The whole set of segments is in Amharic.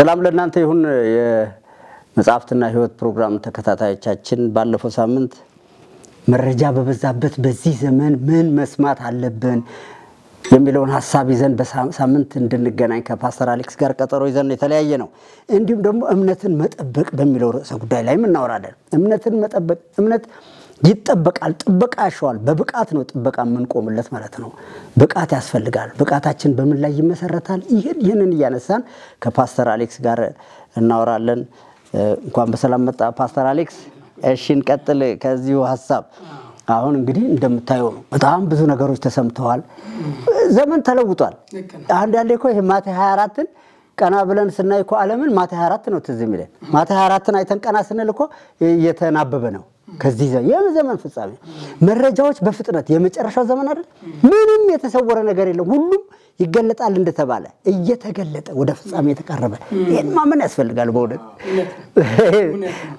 ሰላም ለእናንተ ይሁን የመጽሐፍትና ህይወት ፕሮግራም ተከታታዮቻችን ባለፈው ሳምንት መረጃ በበዛበት በዚህ ዘመን ምን መስማት አለብን የሚለውን ሐሳብ ይዘን በሳምንት እንድንገናኝ ከፓስተር አሌክስ ጋር ቀጠሮ ይዘን የተለያየ ነው እንዲሁም ደግሞ እምነትን መጠበቅ በሚለው ርዕሰ ጉዳይ ላይ እናወራለን እምነትን መጠበቅ እምነት ይጠበቃል ጥበቃ ያሻዋል በብቃት ነው ጥበቃ ምን ቆምለት ማለት ነው ብቃት ያስፈልጋል ብቃታችን በምን ላይ ይመሰረታል ይሄንን ያነሳን ከፓስተር አሌክስ ጋር እናወራለን እንኳን በሰላም መጣ ፓስተር አሌክስ እሺን ቀጥል ከዚሁ ሐሳብ አሁን እንግዲህ እንደምታየው ነው በጣም ብዙ ነገሮች ተሰምተዋል ዘመን ተለውጧል አንድ ያለ እኮ ይሄ ማቴ 24ን ቀና ብለን ስናይ እኮ ዓለምን ማቴ 24 ነው ትዝ የሚለን ማቴ 24ን አይተን ቀና ስንል እኮ የተናበበ ነው ከዚህ የዘመን ፍጻሜ መረጃዎች በፍጥነት የመጨረሻው ዘመን አይደል ምንም የተሰወረ ነገር የለም ሁሉም ይገለጣል እንደተባለ እየተገለጠ ወደ ፍጻሜ የተቀረበ ይሄን ማመን ያስፈልጋል በእውነት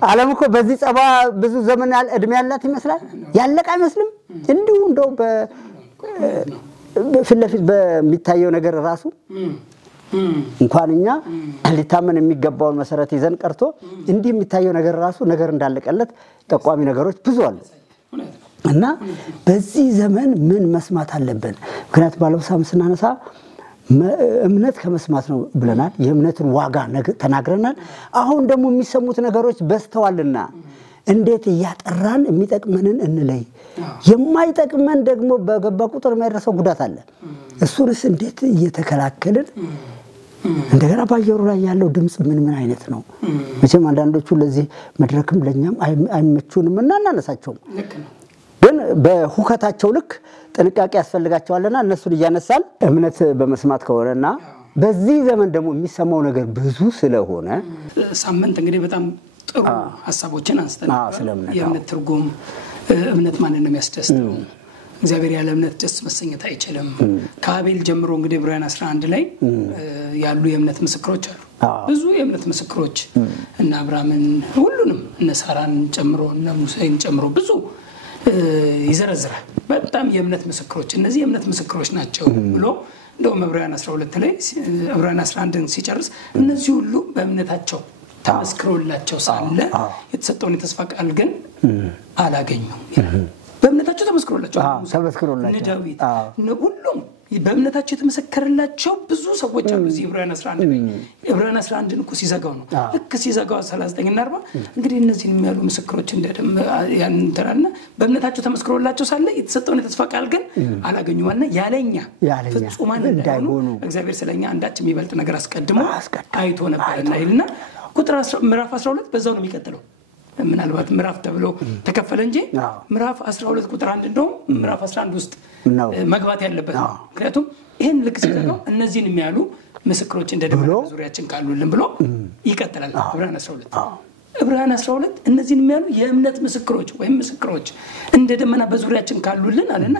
ዓለም እኮ በዚህ ጸባ ብዙ ዘመን እድሜ ያላት ይመስላል ያለቀ አይመስልም እንዲሁ እንደው በፍለፊት በሚታየው ነገር ራሱ እንኳንኛ ሊታመን የሚገባውን መሰረት ይዘን ቀርቶ እንዲህ የሚታየው ነገር ራሱ ነገር እንዳለቀለት ጠቋሚ ነገሮች ብዙ አሉ እና በዚህ ዘመን ምን መስማት አለብን ምክንያቱም ባለፈው ስናነሳ እምነት ከመስማት ነው ብለናል የእምነትን ዋጋ ተናግረናል አሁን ደግሞ የሚሰሙት ነገሮች በስተዋልና እንዴት ያጠራን የሚጠቅመንን እንለይ የማይጠቅመን ደግሞ በገባ ቁጥር የሚያደርሰው ጉዳት አለ እሱንስ እንዴት እየተከላከልን እንደገና ባየሩ ላይ ያለው ድምጽ ምን አይነት ነው መቼም አንዳንዶቹ ለዚህ መድረክም ለኛም አይመቹንም እና እናነሳቸው ግን በሁከታቸው ልክ ጥንቃቄ ያስፈልጋቸዋልና እነሱን ያነሳል እምነት በመስማት ከሆነና በዚህ ዘመን ደግሞ የሚሰማው ነገር ብዙ ስለሆነ ሳምንት እንግዲህ በጣም ጥሩ ሐሳቦችን አንስተናል የእምነት ትርጉም እምነት ማንን ነው የሚያስደስተው እግዚአብሔር ያለ እምነት ደስ መሰኘት አይችልም ከአቤል ጀምሮ እንግዲህ ዕብራውያን 11 ላይ ያሉ የእምነት ምስክሮች አሉ ብዙ የእምነት ምስክሮች እና አብርሃምን ሁሉንም እነ ሳራን ጨምሮ እነ ሙሴን ጨምሮ ብዙ ይዘረዝራል በጣም የእምነት ምስክሮች እነዚህ የእምነት ምስክሮች ናቸው ብሎ እንደውም ዕብራውያን 12 ላይ ዕብራውያን 11ን ሲጨርስ እነዚህ ሁሉ በእምነታቸው ተመስክሮላቸው ሳለ የተሰጠውን የተስፋ ቃል ግን አላገኙም በእምነታቸው ተመስክሮላቸው ዳዊት ሁሉም በእምነታቸው የተመሰከረላቸው ብዙ ሰዎች አሉ እዚህ ዕብራውያን 11 ላይ ዕብራውያን 11 እኮ ሲዘጋው ነው ልክ ሲዘጋው 39 እና 40 እንግዲህ እነዚህን የሚያሉ ምስክሮች እንደደም ያን ተራና በእምነታቸው ተመስክሮላቸው ሳለ የተሰጠውን የተስፋ ቃል ግን አላገኙም እና ያለኛ ፍጹማን እንዳይሆኑ እግዚአብሔር ስለኛ አንዳች የሚበልጥ ነገር አስቀድሞ አይቶ ነበርና ይልና ቁጥር ምዕራፍ 12 በዛው ነው የሚቀጥለው ምናልባት ምዕራፍ ተብሎ ተከፈለ እንጂ ምዕራፍ 12 ቁጥር 1 እንደው ምዕራፍ 11 ውስጥ መግባት ያለበት ምክንያቱም ይሄን ልክ ሲዘጋው እነዚህን የሚያሉ ምስክሮች እንደደመና በዙሪያችን ካሉልን ብሎ ይቀጥላል ዕብራውያን 12 እነዚህን የሚያሉ የእምነት ምስክሮች ወይም ምስክሮች እንደደመና በዙሪያችን ካሉልን አለና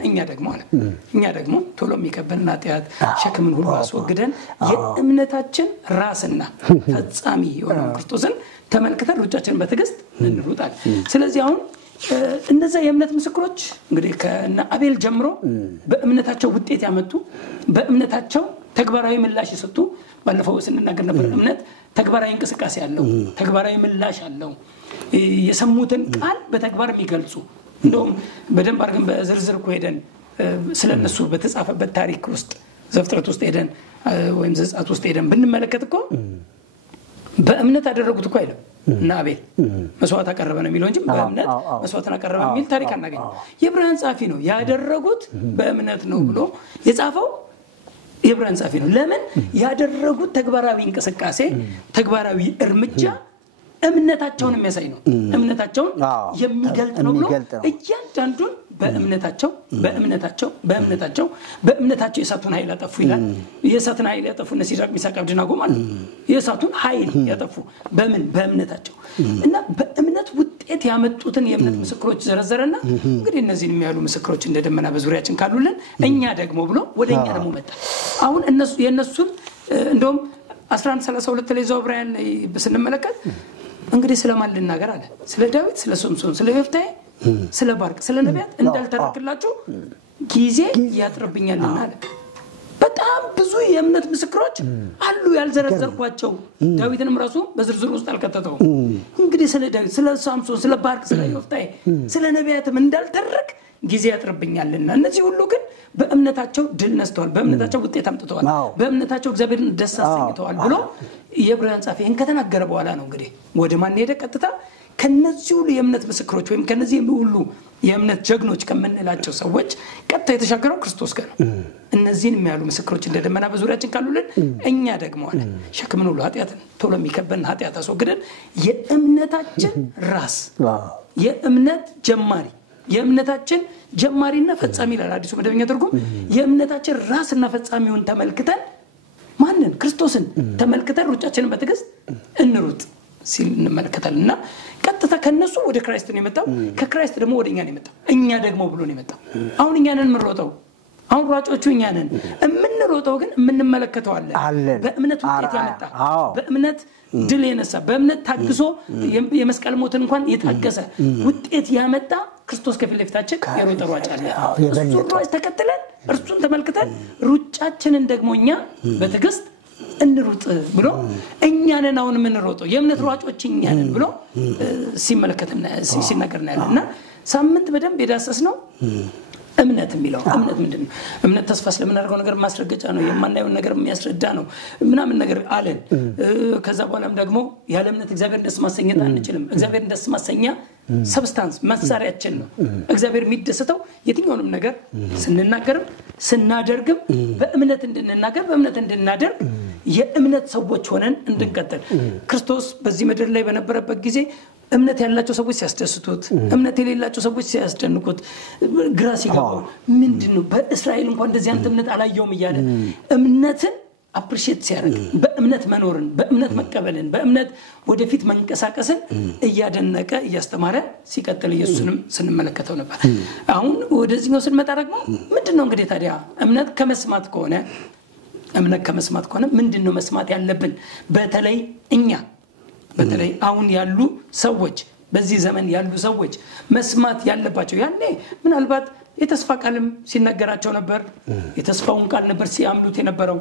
እኛ ደግሞ ቶሎ የሚከበልን ኃጢአት ሸክምን ሁሉ አስወግደን የእምነታችን ራስና ፈጻሚ የሆነው ክርስቶስን ተመልክተን ሩጫችንን በትዕግስት እንሩጣለን ስለዚህ አሁን እነዛ የእምነት ምስክሮች እንግዲህ ከአቤል ጀምሮ በእምነታቸው ውጤት ያመጡ በእምነታቸው ተግባራዊ ምላሽ የሰጡ ባለፈው ስንናገር ነበር እምነት ተግባራዊ እንቅስቃሴ ያለው ተግባራዊ ምላሽ ያለው የሰሙትን ቃል በተግባር የሚገልጹ እንደውም በደንብ አድርገን በዝርዝር ሄደን ስለነሱ በተጻፈበት ታሪክ ውስጥ ዘፍጥረት ውስጥ ሄደን ወይም ዘጸአት ውስጥ ሄደን ብንመለከት እኮ በእምነት ያደረጉት እኮ አይደለም እና አቤል መስዋዕት አቀረበ ነው የሚለው እንጂ በእምነት መስዋዕትን አቀረበ የሚል ታሪክ አናገኝም የዕብራውያን ጻፊ ነው ያደረጉት በእምነት ነው ብሎ የጻፈው የዕብራውያን ጻፊ ነው ለምን ያደረጉት ተግባራዊ እንቅስቃሴ ተግባራዊ እርምጃ እምነታቸውን የሚያሳይ ነው እምነታቸውን የሚገልጥ ነው ብሎ እያንዳንዱን በእምነታቸው የእሳቱን ኃይል ያጠፉ ይላል የእሳቱን ኃይል ያጠፉ እነ ሲድራቅ ሚሳቅ አብደናጎ ማለት የእሳቱን ኃይል ያጠፉ በእምነታቸው እና በእምነት ውጤት ያመጡትን የእምነት ምስክሮች ዘረዘረና እንግዲህ እነዚህን የሚያሉ ምስክሮች እንደደመና በዙሪያችን ካሉልን እኛ ደግሞ ብሎ ወደኛ ደግሞ መጣ አሁን የነሱን እንደውም 1132 ላይ ዕብራውያን ስንመለከት እንግዲህ ስለማን ልናገር አለ ስለ ዳዊት ስለ ሶምሶን ስለ ይፍታሔ ስለ ባርቅ ስለ ነቢያት እንዳልተረክላችሁ ጊዜ ያጥርብኛልና አለ በጣም ብዙ የእምነት ምስክሮች አሉ ያልዘረዘርኳቸው ዳዊትንም ራሱ በዝርዝር ውስጥ አልከተተው እንግዲህ ስለ ዳዊት ስለ ሳምሶን ስለ ባርቅ ስለ ዮፍታይ ስለ ነቢያትም እንዳልተረክ ጊዜ ያጥርብኛልና እነዚህ ሁሉ ግን በእምነታቸው ድል ነስተዋል በእምነታቸው ውጤት አምጥተዋል በእምነታቸው እግዚአብሔርን ደስ አሰኝተዋል ብሎ የዕብራውያን ጻፊ ይሄን ከተናገረ በኋላ ነው እንግዲህ ወደ ማን ሄደ ቀጥታ ከነዚህ ሁሉ የእምነት ምስክሮች ወይም ከነዚህ ሁሉ የእምነት ጀግኖች ከመንላቸው ሰዎች ቀጥታ የተሻገረው ክርስቶስ ጋር ነው እነዚህን የሚያሉ ምስክሮች እንደደመና በዙሪያችን ካሉልን እኛ ደግሞ አለ ሸክምን ሁሉ ኃጢአትን ቶሎ የሚከበን ኃጢአት አስወግደን የእምነታችን ራስ የእምነት ጀማሪ የእምነታችን ጀማሪና ፈጻሚ ይላል አዲሱ መደበኛ ትርጉም የእምነታችን ራስና ፈጻሚውን ተመልክተን ማንን ክርስቶስን ተመልክተን ሩጫችንን በትዕግስት እንሩጥ ሲል እንመለከታለንና ቀጥታ ከነሱ ወደ ክራይስት ነው የመጣው ከክራይስት ደግሞ ወደኛ ነው የመጣው እኛ ደግሞ ብሎ ነው የመጣው አሁን እኛ ነን ምሮጠው አሁን ሯጮቹ እኛ ነን የምንሮጠው ግን የምንመለከተው አለ በእምነት ውጤት ያመጣ በእምነት ድል የነሳ በእምነት ታግሶ የመስቀል ሞትን እንኳን የታገሰ ውጤት ያመጣ ክርስቶስ ከፊት ለፊታችን የሮጠ ሯጭ አለ እሱን ሯጭ ተከትለን እርሱን ተመልክተን ሩጫችንን ደግሞ እኛ በትዕግስት እንሩጥ ብሎ እኛ ነን አሁን የምንሮጠው የእምነት ሯጮች እኛ ነን ብሎ ሲመለከተና ሲናገር ነው ያለና ሳምንት በደንብ የዳሰስነው እምነት የሚለው እምነት ምንድነው እምነት ተስፋ ስለምናደርገው ነገር ማስረገጫ ነው የማናየው ነገር የሚያስረዳ ነው ምናምን ነገር አለን ከዛ በኋላም ደግሞ ያለ እምነት እግዚአብሔርን ደስ ማሰኘት አንችልም እግዚአብሔርን ደስ ማሰኛ ሰብስታንስ መሳሪያችን ነው እግዚአብሔር የሚደሰተው የትኛውንም ነገር ስንናገርም ስናደርግም በእምነት እንድንናገር በእምነት እንድናደርግ የእምነት ሰዎች ሆነን እንድንቀጥል ክርስቶስ በዚህ ምድር ላይ በነበረበት ጊዜ እምነት ያላቸው ሰዎች ሲያስደስቱት እምነት የሌላቸው ሰዎች ሲያስደንቁት ግራ ሲገባው ምንድነው በእስራኤል እንኳን እንደዚህ አንተ እምነት አላየውም ይያለ እምነትን አፕሪሺየት ሲያደርግ በእምነት መኖርን በእምነት መቀበልን በእምነት ወደፊት መንቀሳቀስን እያደነቀ እያስተማረ ሲቀጥል ኢየሱስንም ስንመለከተው ነበር አሁን ወደዚህኛው ስንመጣ ደግሞ ምንድነው እንግዲህ ታዲያ እምነት ከመስማት ከሆነ ምንድነው መስማት ያለብን በተለይ እኛ በተለይ አሁን ያሉ ሰዎች በዚህ ዘመን ያሉ ሰዎች መስማት ያለባቸው ያኔ ምናልባት የተስፋ ቃልም ሲነገራቸው ነበር የተስፋውን ቃል ነበር ሲያምኑት የነበረው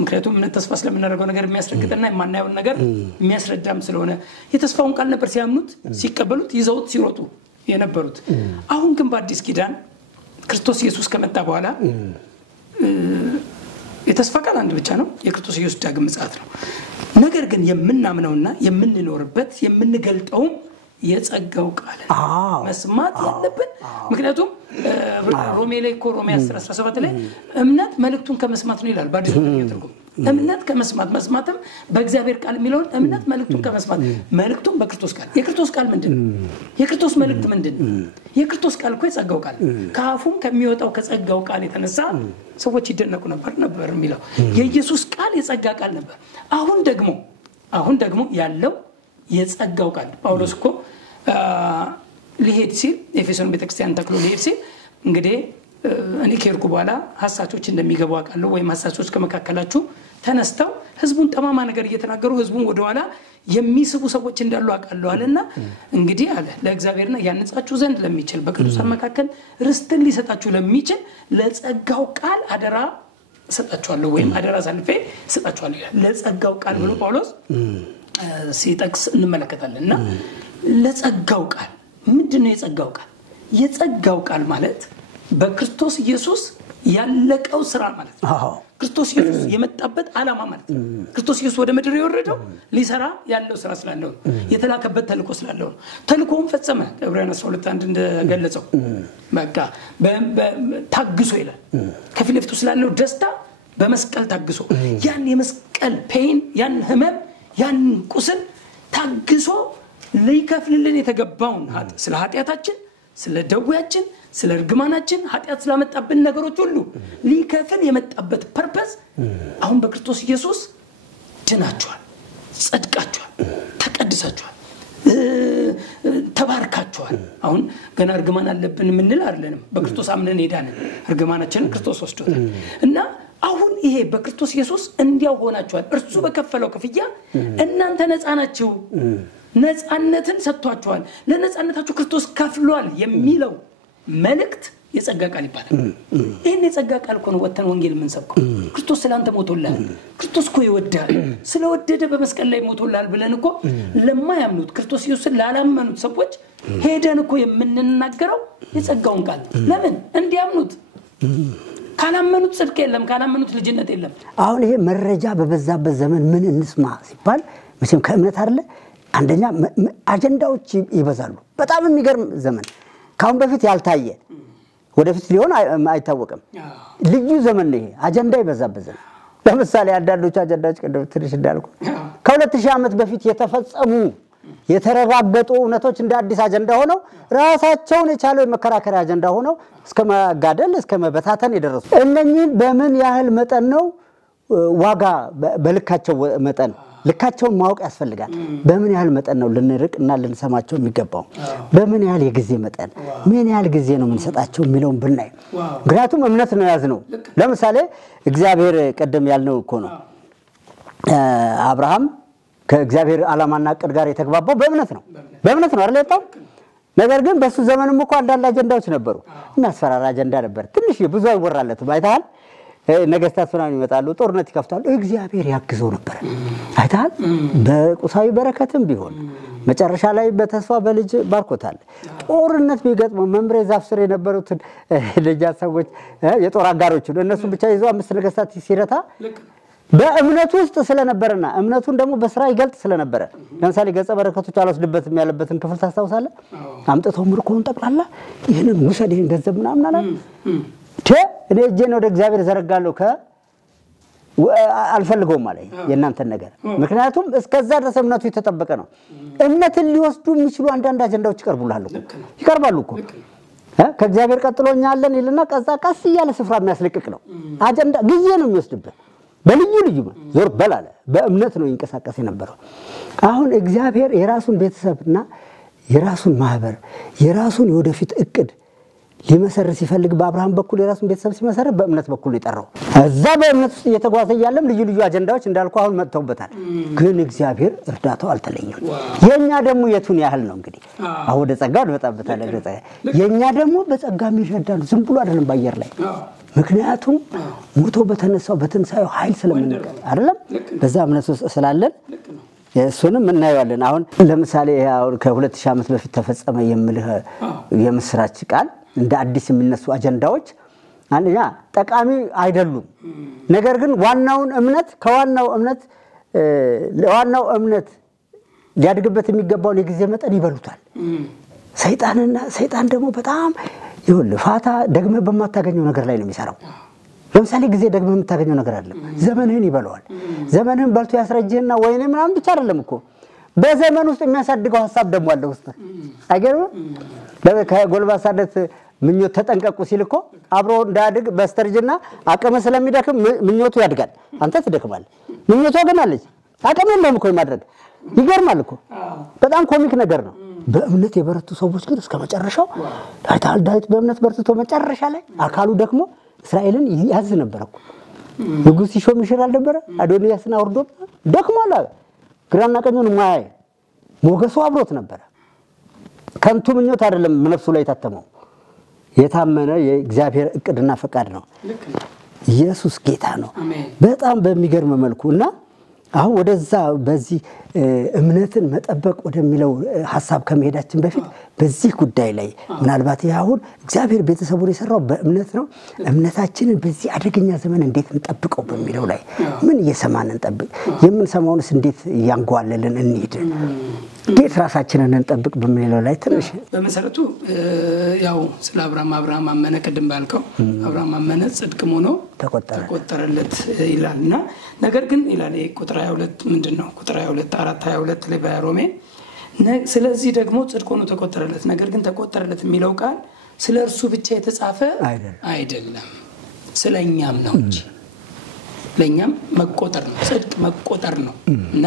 ምክንያቱም እምነት ተስፋ ስለምናደርገው ነገር የሚያስረግጥና የማናየው ነገር የሚያስረዳም ስለሆነ የተስፋውን ቃል ነበር ሲያምኑት ሲቀበሉት ይዘውት ሲሮጡ የነበሩት አሁን ግን በአዲስ ኪዳን ክርስቶስ ኢየሱስ ከመጣ በኋላ የተስፋ ቃል አንድ ብቻ ነው የክርስቶስ ኢየሱስ ዳግም ምጽአት ነው ነገር ግን የምናምነውና የምንኖርበት የምንገልጠው የጸጋው ቃል መስማት ያለብን ምክንያቱም ሮሜ 10:17 ላይ እምነት መልእክቱን ከመስማት ነው ይላል በአዲስ ትርጉም እምነት ከመስማት መስማትም በእግዚአብሔር ቃል የሚለው እምነት መልእክቱን ከመስማት መልእክቱን በክርስቶስ ቃል የክርስቶስ ቃል ምንድነው የክርስቶስ መልእክት ምንድነው የክርስቶስ ቃል እኮ የጸጋው ቃል ከአፉም ከሚወጣው ከጸጋው ቃል የተነሳ ሰዎች ይደነቁ ነበር የሚለው የኢየሱስ ቃል የጸጋ ቃል ነበር አሁን ደግሞ ያለው የጸጋው ቃል ጳውሎስ እኮ ሊሄድ ሲል ኤፌሶን ቤተክርስቲያን ተክሎ ሊሄድ ሲል እንግዲህ እኔ ከርኩ በኋላ ሐሳሶች እንደሚገቡ አቃለው ወይም ሐሳሶች ከመካከላችሁ ተነስተው ህዝቡን ጠማማ ነገር እየተናገሩ ህዝቡን ወደኋላ የሚስቡ ሰዎች እንዳሉ አቃለው አለና እንግዲህ አለ ለእግዚአብሔርና ያንጻችሁ ዘንድ ለሚችል በቅዱሳን መካከል ርስትን ሊሰጣችሁ ለሚችል ለጸጋው ቃል አደራ ሰጣችኋለሁ ወይም አደራ ሳልፌ ሰጣችኋለሁ ለጸጋው ቃል ብሎ ጳውሎስ ሲጠቅስ እንመለከታለንና ለጸጋው ቃል ምንድነው የጸጋው ቃል ማለት በክርስቶስ ኢየሱስ ያለቀው ስራ ማለት ነው ክርስቶስ ኢየሱስ የመጣበት ዓላማ ማለት ነው ክርስቶስ ኢየሱስ ወደ ምድር የወረደው ሊሰራ ያለው ስራ ስላለው የተላከበት ተልኮ ስላለው ተልኮውን ፈጸመ ዕብራውያን 12:1 እንደገለጸው በቃ ታግሶ ይላል ከፊት ለፊቱ ስላለው ደስታ በመስቀል ታግሶ ያን የመስቀል ፔን ያን ህመም ያን ቁስል ታግሶ ለይከፍልልን የተገባውን ስለ ኃጢያታችን ስለ ደዌያችን ስለ እርግማናችን ኃጢያት ስላመጣብን ነገሮች ሁሉ ሊከፍል የመጣበት ፐርፐስ አሁን በክርስቶስ ኢየሱስ ድናችኋል ጸድቃችኋል ተቀድሳችኋል ተባርካችኋል አሁን ገና እርግማን አለብን ምንል አይደለም በክርስቶስ አምነን ሄዳለን እርግማናችንን ክርስቶስ ወስዶታል እና አሁን ይሄ በክርስቶስ ኢየሱስ እንዲያው ሆናችኋል እርሱ በከፈለው ክፍያ እናንተ ነፃ ናችሁ ነፃነትን ሰጥቷችኋል ለነፃነታችሁ ክርስቶስ ከፍሏል የሚለው መልእክት የጸጋ ቃል ይባላል ይሄን የጸጋ ቃል እኮ ነው ወተን ወንጌል የምንሰብከው ክርስቶስ ስላንተ ሞቶልሃል ክርስቶስ እኮ ይወዳል ስለወደደ በመስቀል ላይ ሞቶልሃል ብለን እኮ ለማያምኑት ክርስቶስ ኢየሱስን ላላመኑት ሰዎች ሄደን እኮ የምንናገረው የጸጋውን ቃል ለምን እንዲያምኑት ካላመኑት ጽድቅ የለም ካላመኑት ልጅነት የለም አሁን ይሄ መረጃ በበዛበት ዘመን ምን እንስማ ሲባል መቼም ከእምነት አይደለ አንደኛ አጀንዳዎች ይበዛሉ በጣም የሚገርም ዘመን ካሁን በፊት ያልታየ ወደፊት ሊሆን አይታወቅም ልዩ ዘመን ነው ይሄ አጀንዳ ይበዛበት ዘመን ለምሳሌ አንዳንዶች አጀንዳዎች ቀደም ትንሽ እንዳልኩ ከ2000 ዓመት በፊት የተፈጸሙ የተረጋገጡ እውነቶች እንደ አዲስ አጀንዳ ሆነው ራሳቸውን የቻለው የመከራከሪያ አጀንዳ ሆነው እስከ ማጋደል እስከ መበታተን ይደረሱ እነኚህን በምን ያህል መጠን ነው ዋጋ በልካቸው መጠን ልካቸውን ማወቅ ያስፈልጋል በምን ያህል መጠን ነው ልንርቅና ልንሰማቸው የሚገባው በምን ያህል የጊዜ መጠን ምን ያህል ጊዜ ነው የምንሰጣቸው የሚለውን ብናይ ምክንያቱም እምነት ነው ያዝነው ለምሳሌ እግዚአብሔር ቀደም ያልነው እኮ ነው አብርሃም ከእግዚአብሔር ዓላማና ዕቅድ ጋር የተግባባው በእምነት ነው አይደል የጣው ነገር ግን በሱ ዘመንም እኮ አንዳንድ አጀንዳዎች ነበሩ የሚያስፈራራ አጀንዳ ነበር ትንሽ ብዙ አይወራለትም አይታል ነገስታት ሱናን ይመጣሉ ጦርነት ይከፍታሉ እግዚአብሔር ያግዘው ነበር አይታል በቁሳዊ በረከትም ቢሆን መጨረሻ ላይ በተስፋ በልጅ ባርኮታል ጦርነት ቢገጥመው መምሬ ዛፍ ስር የነበሩት ልጅ ሰዎች የጦር አጋሮች እነሱ ብቻ ይዘው አምስት ነገስታት ሲረታ በእምነቱ ውስጥ ስለነበረና እምነቱን ደግሞ በስራ ይገልጥ ስለነበረ ለምሳሌ ገጸ በረከቶች አልወስድበትም ያለበትን ክፍል ታስታውሳለህ አምጥተው ምርኮውን ጠቅላላ ይሄንን ሙሰድ ይሄን ገንዘብ ምናምን አለ እኔ እጄን ወደ እግዚአብሔር ዘረጋለሁ አልፈልገውም ማለት የእናንተ ነገር ምክንያቱም እስከዛ ድረስ እምነቱ የተጠበቀ ነው እምነትን ሊወስዱ የሚችሉ አንዳንድ አጀንዳዎች ይቀርባሉ እኮ ከእግዚአብሔር ቀጥሎኛ አለን ይልና ቀስ ይያለ ስፍራ የሚያስለቅቅ ነው አጀንዳ ጊዜ ነው የሚወስድበት በልዩ ዞር በላለ በእምነት ነው ይንቀሳቀስ የነበረው አሁን እግዚአብሔር የራሱን ቤተሰብና የራሱን ማህበር የራሱን የወደፊት እቅድ ሊመሰርት ሲፈልግ በአብርሃም በኩል የራሱን ቤተሰብ ሲመሰርት በእምነት በኩል ይጠራው እዛ በእምነት ውስጥ እየተጓዘ ያለም ልዩ አጀንዳዎች እንዳልኩ አሁን መጥተውበታል ግን እግዚአብሔር እርዳታው አልተለየም የኛ ደግሞ የቱን ያህል ነው እንግዲህ አሁን ወደ ጸጋ ወጣበታል የኛ ደግሞ በጸጋ የሚረዳሉ ዝም ብሎ አይደለም ባየር ላይ ምክንያቱም ሞቶ በተነሳው በትንሳኤው ኃይል ስለምንቀር አይደለም በዛ እምነት ውስጥ ስላለን እሱንም እናየዋለን አሁን ለምሳሌ አሁን ከ2000 ዓመት በፊት ተፈጸመ የሚልህ የምስራች ቃል እንደ አዲስ የሚነሱ አጀንዳዎች አንደኛ ጠቃሚ አይደሉም ነገር ግን ዋናውን እምነት ከዋናው እምነት ሊያድግበት የሚገባው የጊዜ መጠን ይበሉታል ሰይጣን ደግሞ በጣም ፋታ ደግመ በማታገኘው ነገር ላይ ነው የሚሰራው ለምሳሌ ጊዜ ደግመ የምታገኘው ነገር አይደለም ዘመንህን ይበለዋል ዘመንህን በልቶ ያስረጅህና ወይኔ ምናምን ብቻ አይደለም እኮ በዘመን ውስጥ የሚያሳድገው ሐሳብ ደግሞ አለ ውስጥ አይገርም ከጎልባሳነት ምኞት ተጠንቀቁ ሲልኮ አብሮ እንዳያድግ በስተርጅና አቅም ስለሚደክም ምኞቱ ያድጋል አንተ ትደክማለህ ምኞቱ ግን አለች አቅም የለውም እኮ ማድረግ ይገርማል እኮ በጣም ኮሚክ ነገር ነው በእምነት የበረቱ ሰዎች ግን እስከ መጨረሻው ዳዊት በእምነት በርትቶ መጨረሻ ላይ አካሉ ደክሞ እስራኤልን ያዝ ነበርኩ ንጉስ ይሾም ይሽራል ነበር አዶንያስና ወርዶ ደክሟል ግራና ቀኙን ማይ ሞገሱ አብሮት ነበር ከንቱ ምኞት አይደለም ነፍሱ ላይ ታተመው የታመነ የእግዚአብሔር እቅድና ፈቃድ ነው ኢየሱስ ጌታ ነው በጣም በሚገርም መልኩና አሁን ወደዛ በዚህ እምነትን መጠበቅ ወደሚለው ሐሳብ ከመሄዳችን በፊት በዚህ ጉዳይ ላይ ምናልባት ያሁን እግዚአብሔር ቤተሰቡን የሰራው በእምነት ነው እምነታችንን በዚህ አደገኛ ዘመን እንዴት እንጠብቀው በሚለው ላይ ምን እየሰማን እንጠብቅ የምንሰማውንስ እንዴት ያንጓለልን እንሂድ እንዴት ራሳችንን እንጠብቅ በሚለው ላይ ትንሽ በመሰረቱ ያው ስለ አብርሃም አመነ ቀደም ባልከው አብርሃም አመነ ጽድቅም ሆኖ ተቆጠረለት ይላልና ነገር ግን ይላል ቁጥር 22 ምንድነው ቁጥር 22 ላይ በሮሜ ስለዚህ ደግሞ ጽድቅ ሆኖ ተቆጠረለት ነገር ግን ተቆጠረለት የሚለው ቃል ስለ እርሱ ብቻ የተጻፈ አይደለም ስለኛም ነው እንጂ ለኛም መቆጠር ነው ጽድቅ መቆጠር ነው እና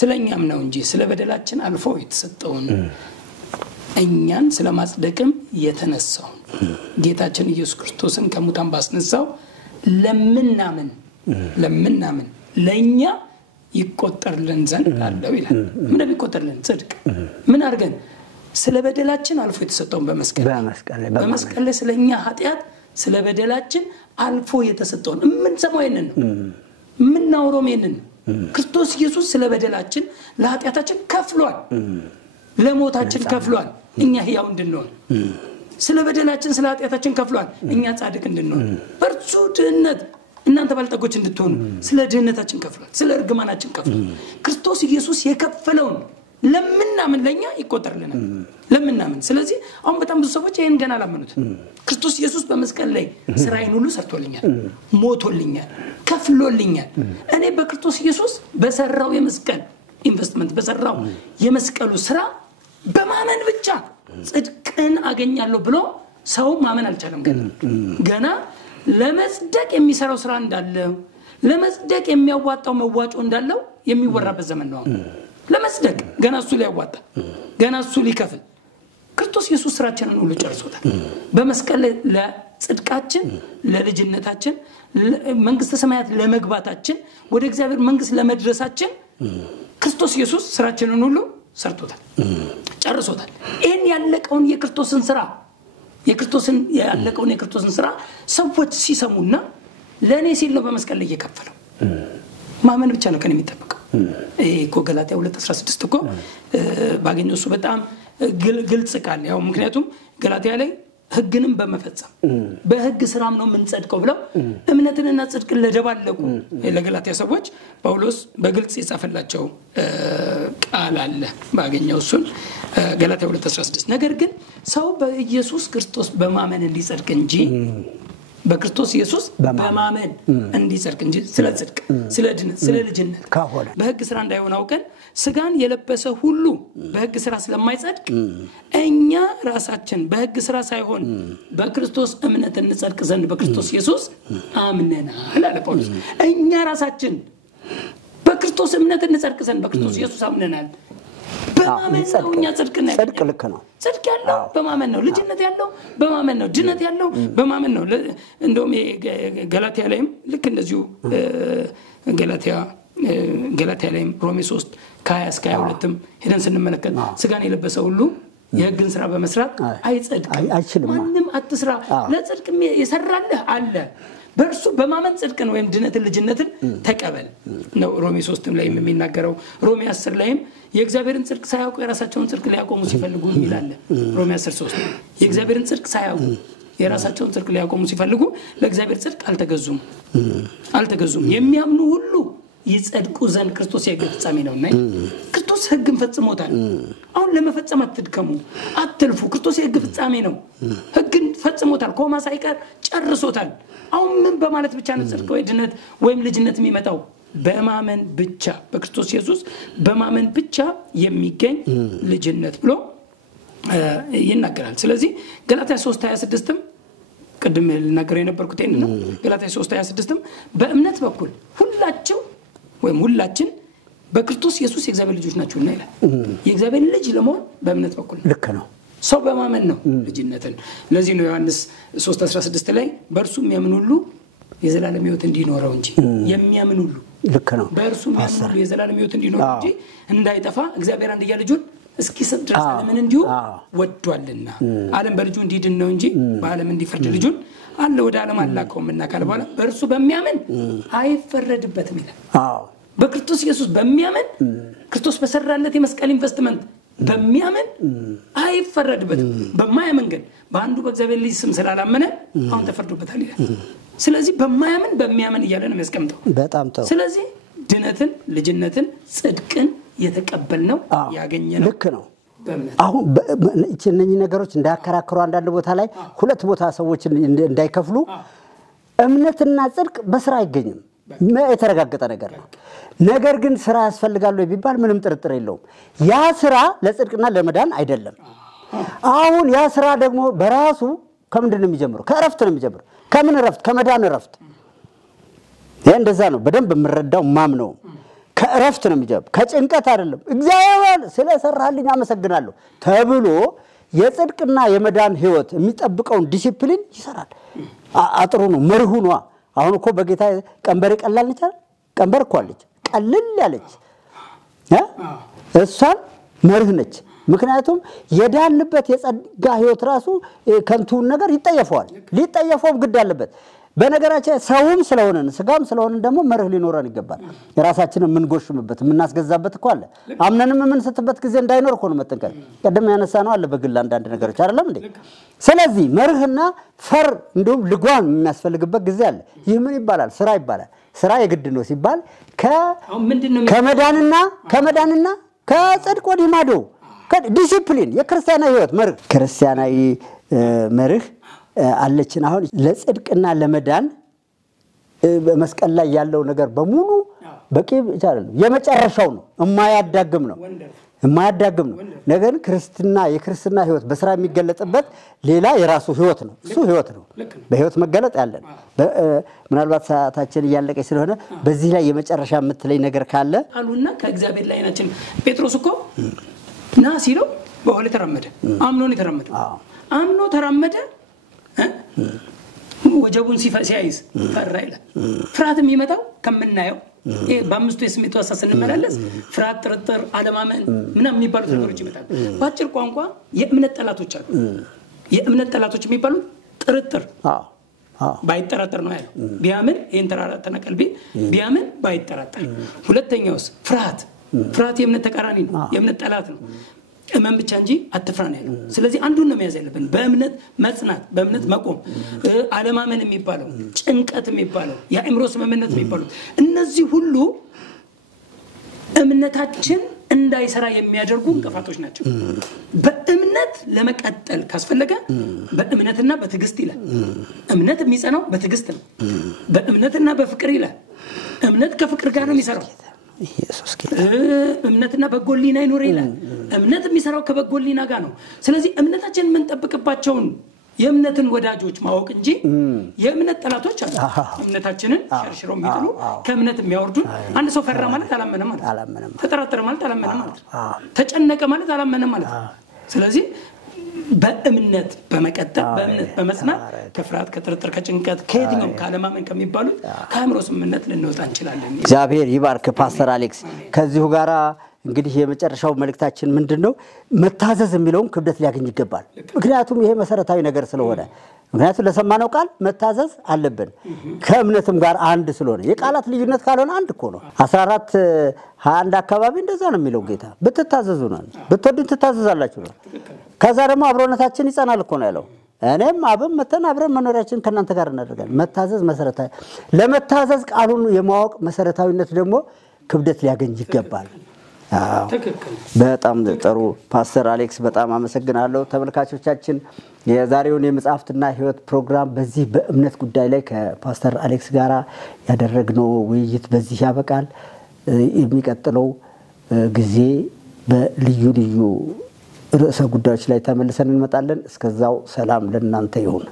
ስለኛም ነው እንጂ ስለ በደላችን አልፎ የተሰጠውን እኛን ስለማጽደቅም የተነሳው ጌታችን ኢየሱስ ክርስቶስን ከሙታን ባስነሳው ለምናምን ለኛ ይቆጠርልን ዘንድ አለው ይላል ምን ቢቆጠርልን ጽድቅ ምን አርገን ስለ በደላችን አልፎ የተሰጠውን በመስቀል ላይ ስለኛ ኃጢያት ስለ በደላችን አልፎ የተሰጠውን እምንሰማው ይሄንን ነው ምናውሮም ይሄንን ክርስቶስ ኢየሱስ ስለ በደላችን ለኃጢያታችን ከፍሏል ለሞታችን ከፍሏል እኛ ሕያው እንድንሆን ስለ በደላችን ስለ ኃጢያታችን ከፍሏል እኛ ጻድቅ እንድንሆን በርሱ ድህነት እናንተ ባልጠጎች እንድትሆኑ ስለ ድህነታችን ከፍሏል ስለ እርግማናችን ከፍሏል ክርስቶስ ኢየሱስ የከፈለውን ለምናምን ለኛ ይቆጠርልናል ለምናምን ስለዚህ አሁን በጣም ብዙ ሰዎች ይሄን ገና አላመኑት ክርስቶስ ኢየሱስ በመስቀል ላይ ስራዬን ሁሉ ሰርቶልኛል ሞቶልኛል ከፍሎልኛል እኔ በክርስቶስ ኢየሱስ በሰራው የመስቀል ኢንቨስትመንት በሰራው የመስቀሉ ስራ በማመን ብቻ ጽድቅን አገኛለሁ ብሎ ሰው ማመን አልቻለም ገና ለመስደቅ የሚሰራው ስራ እንዳለው ለመስደቅ የሚያዋጣው መዋጮ እንዳለው የሚወራበት ዘመን ነው ለመስደቅ ገና እሱ ሊያዋጣ ገና እሱ ሊከፍል ክርስቶስ ኢየሱስ ስራችንን ሁሉ ጨርሶታል በመስቀል ለጽድቃችን ለልጅነታችን መንግስተ ሰማያት ለመግባታችን ወደ እግዚአብሔር መንግስት ለመድረሳችን ክርስቶስ ኢየሱስ ስራችንን ሁሉ ሰርቶታል ጨርሶታል ይሄን ያለቀውን የክርስቶስን ስራ ያለቀውን የክርስቶስን ስራ ሰዎች ሲሰሙና ለኔ ሲል ነው በመስቀል ላይ የከፈለው ማመን ብቻ ነው ከኔ የሚጠበቀው እኮ ገላትያ 2:16 እኮ ባገኘው እሱ በጣም ግልጽ ቃል ያው ምክንያቱም ገላትያ ላይ ህግንም በመፈጸም በህግ ስራም ነው የምንጸድቀው ብለው እምነትንና ጽድቅን ለደባለቁ ለገላትያ ሰዎች ጳውሎስ በግልጽ የጻፈላቸው ቃል አለ ባገኘው እሱን ገላትያ 2:16 ነገር ግን ሰው በኢየሱስ ክርስቶስ በማመን እንዲጸድቅ እንጂ በክርስቶስ ኢየሱስ በማመን እንዲጸድቅ እንጂ ስለ ጽድቅ ስለ ድነት ስለ ልጅነት በህግ ስራ እንዳይሆን አውቀን ስጋን የለበሰ ሁሉ በህግ ስራ ስለማይጸድቅ እኛ ራሳችን በህግ ስራ ሳይሆን በክርስቶስ እምነት እንጸድቅ ዘንድ በክርስቶስ ኢየሱስ አምነናል አለ ጳውሎስ እኛ ራሳችን በክርስቶስ እምነት እንጸድቅ ዘንድ በክርስቶስ ኢየሱስ አምነናል በማመን ነው እኛ ጽድቅ ልክ ነው ጽድቅ ያለው በማመን ነው ልጅነት ያለው በማመን ነው ድነት ያለው በማመን ነው እንደውም ገላትያ ላይም ልክ እንደዚሁ ገላትያ ላይም ሮሜ 3:20-22 ሄደን ስንመለከት ስጋን የለበሰ ሁሉ የህግን ስራ በመስራት አይጸድቅም ማንንም አትስራ ለጽድቅ የሰራልህ አለ በእርሱ በማመን ጽድቅን ወይም ድነትን ልጅነትን ተቀበል ነው ሮሜ 3 ላይ የሚናገረው ሮሜ 10 ላይም የእግዚአብሔርን ጽድቅ ሳያውቁ የራሳቸውን ጽድቅ ሊያቆሙ ሲፈልጉ ይላል ሮሜ 10:3 የእግዚአብሔርን ጽድቅ ሳያውቁ የራሳቸውን ጽድቅ ሊያቆሙ ሲፈልጉ ለእግዚአብሔር ጽድቅ አልተገዙም የሚያምኑ ሁሉ ይጸድቁ ዘንድ ክርስቶስ የሕግ ፍጻሜ ነውና ክርስቶስ ሕግን ፈጽሞታል አሁን ለመፈጸም አትድከሙ አትልፉ ክርስቶስ የሕግ ፍጻሜ ነው ሕግን ፈጽሞታል ኮማ ሳይቀር ጨርሶታል አሁን ምን በማለት ብቻ ነው ጽድቅ ወይ ድነት ወይም ልጅነት የሚመጣው በማመን ብቻ በክርስቶስ ኢየሱስ በማመን ብቻ የሚገኝ ልጅነት ብሎ ይናገራል ስለዚህ ገላትያ 3:26 ቀደም ልናገረው የነበርኩት ነው ገላትያ 3:26 በእምነት በኩል ሁላችን በክርስቶስ ኢየሱስ የእግዚአብሔር ልጆች ናቸውና ይላል የእግዚአብሔር ልጅ ለመሆን በእምነት በኩል ልክ ነው ሰው በማመን ነው ልጅነትን ለዚህ ነው ዮሐንስ 3:16 ላይ በእርሱ የሚያምን ሁሉ የዘላለም ሕይወት እንዲኖረው እንጂ የሚያምን ሁሉ ልክ ነው በእርሱ የሚያምን ሁሉ የዘላለም ሕይወት እንዲኖረው እንጂ እንዳይጠፋ እግዚአብሔር አንድያ ልጁን እስኪሰጥ ድረስ ዓለምን እንዲሁ ወዷልና ዓለም በልጁ እንዲድን ነው እንጂ በዓለም እንዲፈርድ ልጁን አለ ወደ ዓለም አላከውምና ካለ በኋላ በእርሱ በሚያምን አይፈረድበትም ይላል በክርስቶስ ኢየሱስ በሚያምን ክርስቶስ በሰራለት የመስቀል ኢንቨስትመንት በሚያምን አይፈረድበትም በማያምን ግን በአንዱ በእግዚአብሔር ልጅ ስም ስላላመነ አሁን ተፈርዶበታል ይላል ስለዚህ በሚያምን እያለ ነው የሚያስቀምጠው በጣም ጥሩ ስለዚህ ድነትን ልጅነትን ጽድቅን የተቀበልነው ያገኘነው ልክ ነው አሁን እነኚህ ነገሮች እንዳከራከሩ አንዳንድ ቦታ ላይ ሁለት ቦታ ሰዎች እንዳይከፍሉ እምነትና ጽድቅ በስራ አይገኝም የተረጋገጠ ነገር ነው ነገር ግን ስራ ያስፈልጋል ቢባል ምንም ጥርጥር የለውም ያ ስራ ለጽድቅና ለመዳን አይደለም አሁን ያ ስራ ደግሞ በራሱ ከምንድነው የሚጀምረው ከእረፍት ነው የሚጀምረው ከምን እረፍት ከመዳን እረፍት እንደዛ ነው በደንብ ምረዳው ማምነው ከእረፍት ነው የሚጀምረው ከጭንቀት አይደለም እግዚአብሔር ስለሰራልኝ አመሰግናለሁ ተብሎ የጽድቅና የመዳን ህይወት የሚጠብቀውን ዲሲፕሊን ይሰራል አጥሩ ነው መርሁ ነው አሁን እኮ በጌታ ቀንበር ቀላል ነች ቀንበር እኮ አለች ቀልል ያለች እሷን መርህ ነች ምክንያቱም የዳንበት የጸጋ ህይወት ራሱ ከንቱን ነገር ይጠየፈዋል ሊጠየፈው ግድ አለበት በነገራችን ሰውም ስለሆነን ስጋም ስለሆነን ደግሞ መርህ ሊኖረን ይገባል የራሳችንን ምን ጎሽምበት ምናስገዛበት እኮ አለ አምነንም ምን ስትበት ጊዜ እንዳይኖር እኮ ነው መጠንቀቅ ቀደም ያነሳነው አለ በግል አንድ ነገሮች አይደለም እንዴ ስለዚህ መርህና ፈር እንደውም ልጓም የሚያስፈልግበት ጊዜ አለ ይህ ምን ይባላል ስራ ይባላል ስራ የግድ ነው ሲባል ከመዳንና ከጽድቅ ወዲህ ማዶ ዲሲፕሊን የክርስቲያናዊ ህይወት መርህ ክርስቲያናዊ መርህ አለችን አሁን ለጽድቅና ለመዳን በመስቀል ላይ ያለው ነገር በሙሉ በቂ ይቻላል የመጨረሻው ነው የማያዳግም ነው ነገር ክርስትና የክርስትና ህይወት በስራ የሚገለጥበት ሌላ የራሱ ህይወት ነው እሱ ህይወት ነው በህይወት መገለጥ ያለን ምናልባት ሰዓታችን ያለቀ ስለሆነ በዚህ ላይ የመጨረሻ የምትለይ ነገር ካለ አሉና ከእግዚአብሔር ላይ ናችን ጴጥሮስ እኮ ና ሲለው በኋላ ተራመደ አምኖ ተራመደ ወጀቡን ሲያይዝ ፈራ ይላል ፍርሃት የሚመጣው ከምናየው በአምስቱ የስሜቱ አሳሰን መላለስ ፍርሃት ጥርጥር አለማመን ምናምን የሚባሉት ነገሮች ይመጣሉ ባጭር ቋንቋ የእምነት ጠላቶች አሉ የእምነት ጠላቶች የሚባሉት ጥርጥር ባይጠራጠር ነው ያለው ቢያምን ተነቀልቢ ቢያምን ባይጠራጠር ሁለተኛውስ ፍርሃት የእምነት ተቃራኒ ነው የእምነት ጠላት ነው እመን ብቻ እንጂ አትፍራ ነው ያለው ስለዚህ አንዱን ነው መያዝ ያለብን በእምነት መጽናት በእምነት መቆም አለማመን የሚባለው ጭንቀት የሚባለው የአእምሮ ስምምነት የሚባለው እነዚህ ሁሉ እምነታችን እንዳይሰራ የሚያደርጉ እንቅፋቶች ናቸው በእምነት ለመቀጠል ካስፈለገ በእምነትና በትዕግስት ይላል እምነት የሚጸናው በትዕግስት ነው በእምነትና በፍቅር ይላል እምነት ከፍቅር ጋር ነው የሚሰራው ኢየሱስ እምነትና በጎሊና ይኖር ይላል እምነት የሚሰራው ከበጎሊና ጋር ነው ስለዚህ እምነታችን ምን ተጠብቅባቸውን የእምነትን ወዳጆች ማወቅ እንጂ የእምነት ጠላቶች አሉ እምነታችንን ሸርሽሮ የሚጥሉ ከእምነት የሚያወርዱ አንድ ሰው ፈራ ማለት አላመነ ማለት ተጠራጠረ ማለት አላመነ ማለት ተጨነቀ ማለት አላመነ ማለት ስለዚህ በእምነት በመቀጠል በእምነት በመስናት ከፍርሃት ከጥርጥር ከጭንቀት ከየትኛው ካለማመን ከሚባሉ ከአእምሮ ስምምነት ልንወጣ እንችላለን እግዚአብሔር ይባርክ ፓስተር አሌክስ ከዚሁ ጋራ እንግዲህ የመጨረሻው መልእክታችን ምንድነው መታዘዝ የሚለውን ክብደት ሊያገኝ ይገባል ምክንያቱም ይሄ መሰረታዊ ነገር ስለሆነ ምክንያቱም ለሰማነው ቃል መታዘዝ አለብን ከእምነትም ጋር አንድ ስለሆነ የቃላት ልዩነት ካልሆነ አንድ እኮ ነው 14:21 አካባቢ እንደዛ ነው የሚለው ጌታ ብትታዘዙ ነው ብትወዱን ትታዘዛላችሁ ነው ከዛ ደግሞ አብሮነታችን ይጸናል እኮ ነው ያለው እኔም አብም መተን አብረን መኖሪያችን ከናንተ ጋር እናደርጋለን መታዘዝ መሰረታዊ ለመታዘዝ ቃሉን የማወቅ መሰረታዊነት ደግሞ ክብደት ሊያገኝ ይገባል በጣም ጥሩ ፓስተር አሌክስ በጣም አመሰግናለሁ ተመልካቾቻችን የዛሬውን የመጽሐፍትና ህይወት ፕሮግራም በዚህ በእምነት ጉዳይ ላይ ከፓስተር አሌክስ ጋራ ያደረግነው ውይይት በዚህ ያበቃል የሚቀጥለው ጊዜ በልዩ ርዕሰ ጉዳዮች ላይ ተመልሰን እንመጣለን እስከዛው ሰላም ለእናንተ ይሁን